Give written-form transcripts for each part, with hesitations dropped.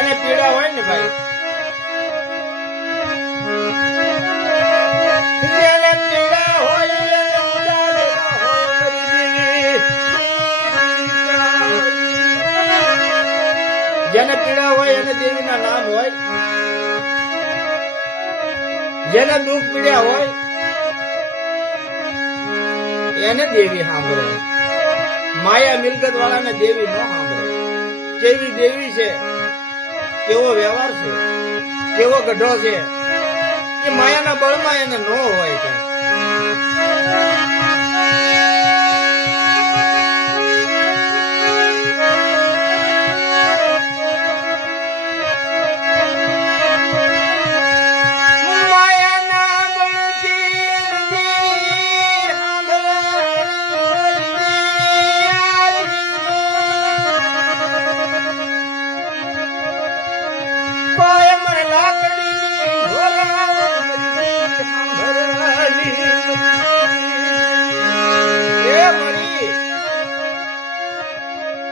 જેને પીડા હોય ને ભાઈ, જેને પીડા હોય જેને પીડા હોય એને દેવીના નામ હોય, જેને દુઃખ પીડ્યા હોય એને દેવી સાંભળે. માયા મિલકત વાળાને દેવી ન સાંભળે. કેવી દેવી છે, કેવો વ્યવહાર છે, કેવો ગઢો છે, એ માયાના બળમાં એને ન હોય કઈ.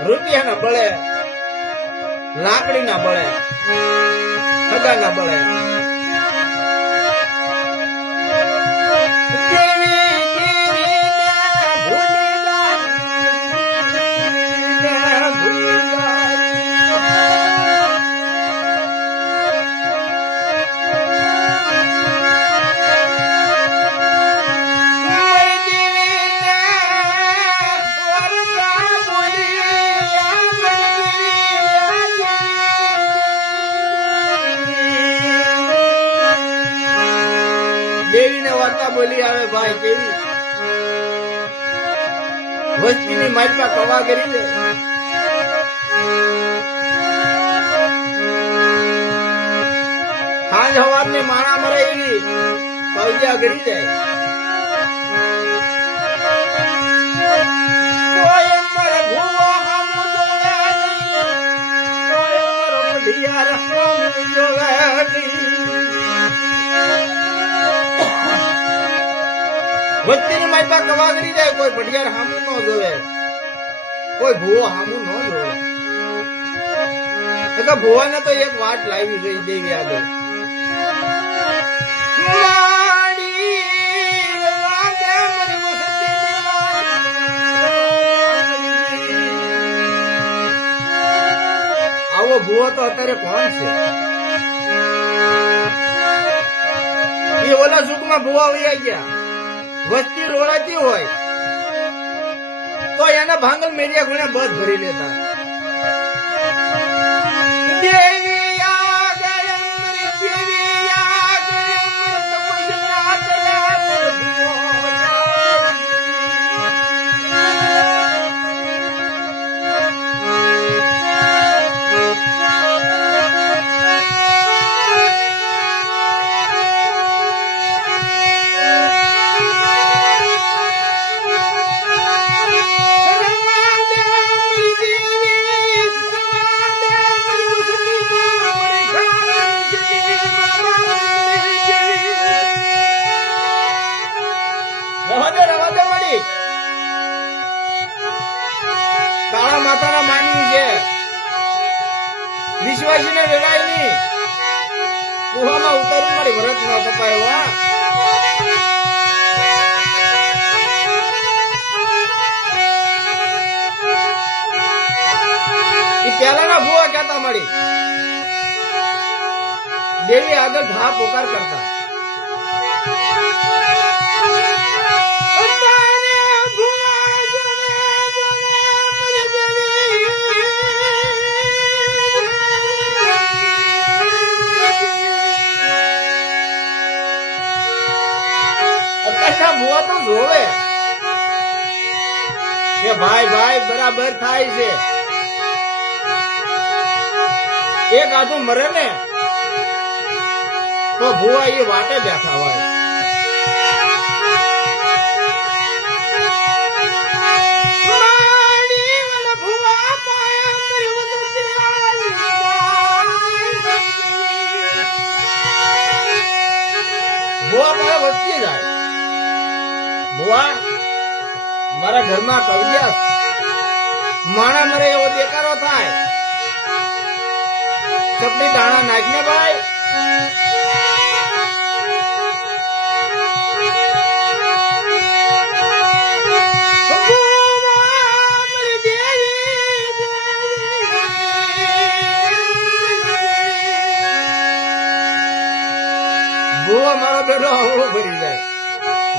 રૂપિયાના બળે, લાકડીના બળે, ખગાના બળે દેવીને વાર્તા બોલી આવે ભાઈ. કેવી વસ્તીની માઇપા કવા કરી દે. સાંજ સવારની માણા મરે એવી કવજા કરી જાય. કોઈ મરે ભૂવો હામું જોવે નહીં, કોઈ મરો પઢિયાર હામું જોવે નહીં. વસ્તીની માઇપા કવા કરી જાય. કોઈ ભટિયાર હામું ન જોવે, કોઈ ભૂવો હામું ન જોવે. એટલે ભૂવાને તો એક વાત લાવી ગઈ દેવી આગળ. આવો ભૂવો તો અત્યારે કોણ છે? એ ઓલા સુખમાં ભૂવા વૈયા ગયા. વસ્તી રોડાતી હોય તો એના ભાંગલ મેરિયા ગુણે બધ ભરી લેતા. કાળા માતાના માનવી છે, વિશ્વાસીને વેળાય નહીં. કુવામાં ઉતારી મારી ભરત ન કપાય. વાહ, એ પેલાના ભૂવા કહેતા મળી. દેવી આગળ ઘા પોકાર કરતા. ભૂવા તો જોવે કે ભાઈ ભાઈ બરાબર થાય છે. એક આધું મરે ને તો ભૂવા એ વાટે બેઠા હોય. ભૂવા મારે વધતી જાય. ભુવા મારા ઘરમાં કવિયા માણા મરે એવો દેકારો થાય ચપટી દાણા નાખને ભાઈ. ભૂવા મારો બેટો આવડો ભરી જાય,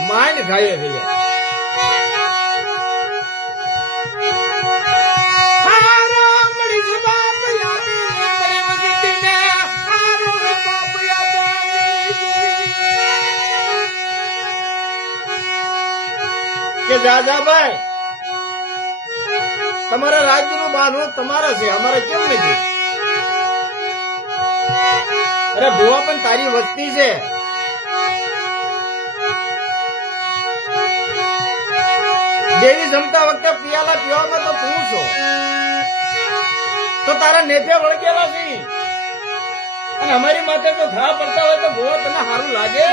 માંડ ઘાયે થઈ જાય. કે દાદાભાઈ તમારા રાજ્યનું બાંધવું તમારા છે, અમારે કેમ નથી? અરે ભુવા પણ તારી વસ્તી છે. દેવી જમતા વખતે પિયાલા પીવામાં તો તું છો, તો તારા નેફે વળગેલા છે અને અમારી માથે જો ઘા પડતા હોય તો ભુવા તને સારું લાગે?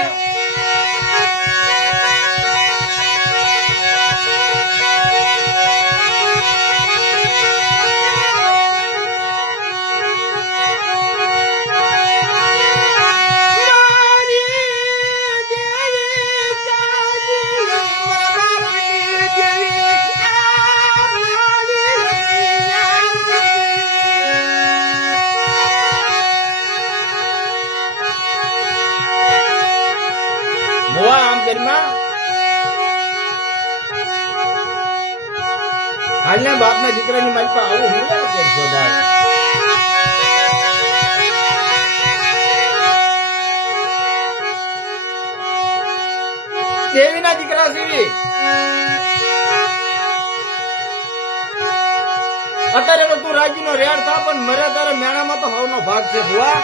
હાલના બાપના દીકરાની મારી પાસે આવું હું કરશો ભાઈ? દેવીના દીકરા સીવી અત્યારે તું રાજ્યનો રેડ થા, પણ મરે તારે મેણામાં તો હવનો ભાગ છે ભુવા.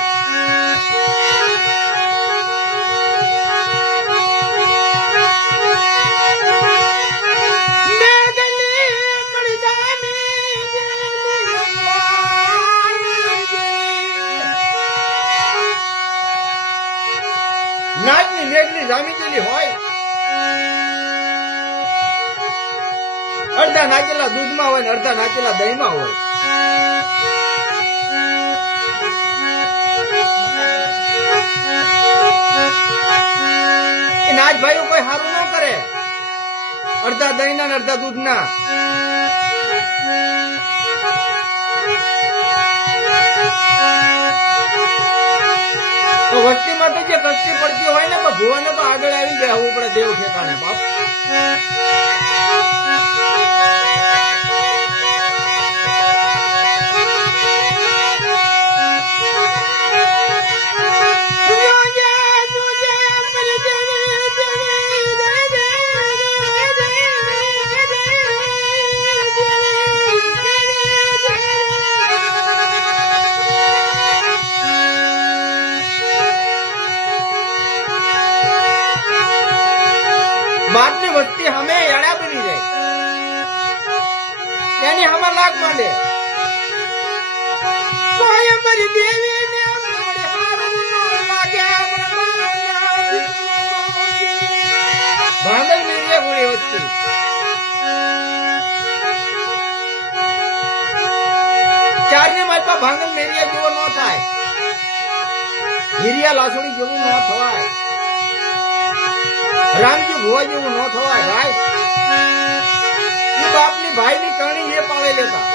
નાચની મેઘની જામી ગયેલી હોય, અડધા નાચેલા દૂધમાં હોય ને અડધા નાચેલા દહીંમાં હોય. એ નાચ ભાઈઓ કોઈ સારું ન કરે, અડધા દહીંના ને અડધા દૂધના. તો વસ્તીમાં તો જે કસ્તી પડતી હોય ને, પણ ભુવાને તો આગળ આવી ગયા હું પડે દેવ ઠેકાણે બાપ. બાપની વસ્તી હમે એડા બની જાય, તેની હમા લાગ માંડે. કોઈ અમારી દેવીને મોડે હારું ન લાગે. ભાંગલ મેરીએ ગુણી વસ્તી ચારની માલપા ભાંગલ મેરીએ જેવો ન થાય, હિરિયા લાસોડી જેવું ન થવાય, રામજી ભુવા જેવું ન થવાય ભાઈ. બાપની ભાઈની કરણી એ પાળે લેતા.